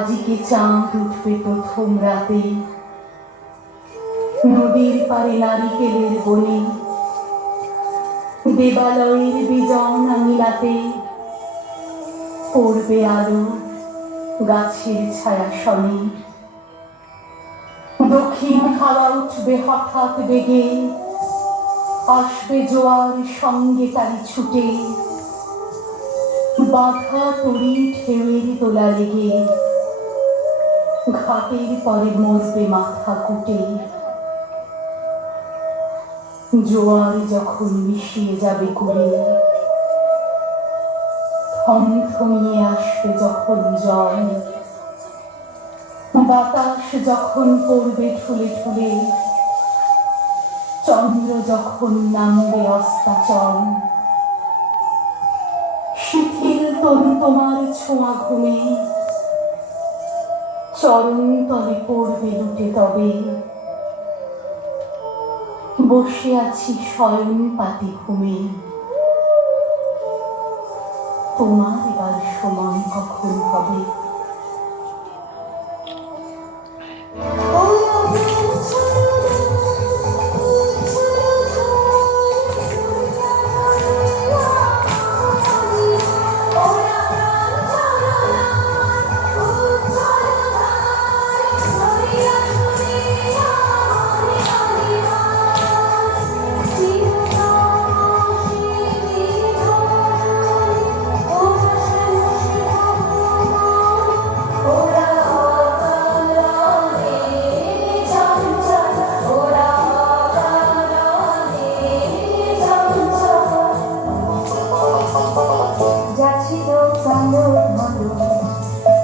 আজকে চাঁদ উঠবে প্রথম রাতে, নদীর পারে নারিকেলের বনে, দেবালয়ের বিজন আঙিলাতে পড়বে আলো গাছের ছায়া শনে। দক্ষিণ হাওয়া উঠবে হঠাৎ বেগে, আসবে জোয়ার সঙ্গে তারি ছুটে, বাঁধা তরি ঢেউয়ের দোলা লেগে ঘাটের পরে মরবে মাথা কুটে। জোয়ার যখন মিশিয়ে যাবে কুড়ে, থমথমিয়ে আসবে যখন জল, বাতাস যখন পড়বে ঠুলে ঠুলে, চন্দ্র যখন নামবে অস্তাচল, শিথিল তরু তোমার ছোঁয়া ঘুমে, চরণ তলে পড়বে লুটে তবে, বসে আছি শয়ন পাতি ঘুমে। তোমার এবার সময় কখন হবে?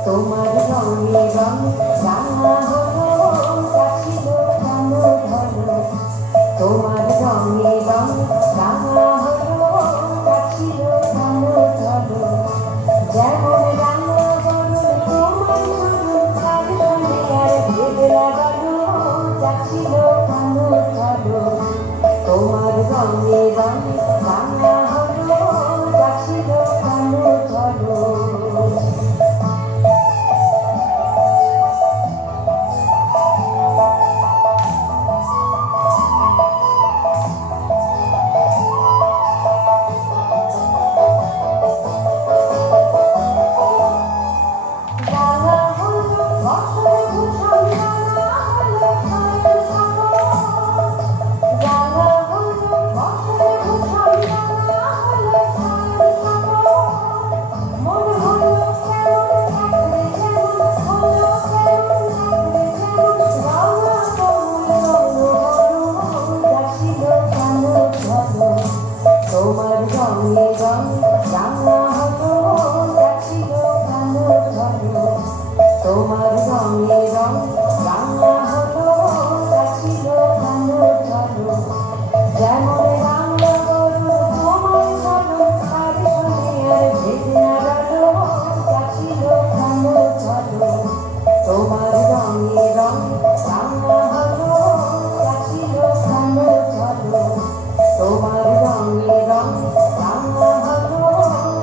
তোমার রঙে রং রাঙা হলো রং রাঙা হলো চাচিল ভালো চলো তোমার রঙে রং রাঙা হলো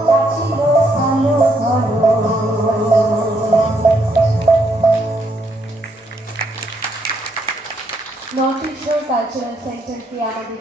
চাচিল ভালো চলো। নর্থ ইস্ট কালচারাল সেন্টারকে আমাদের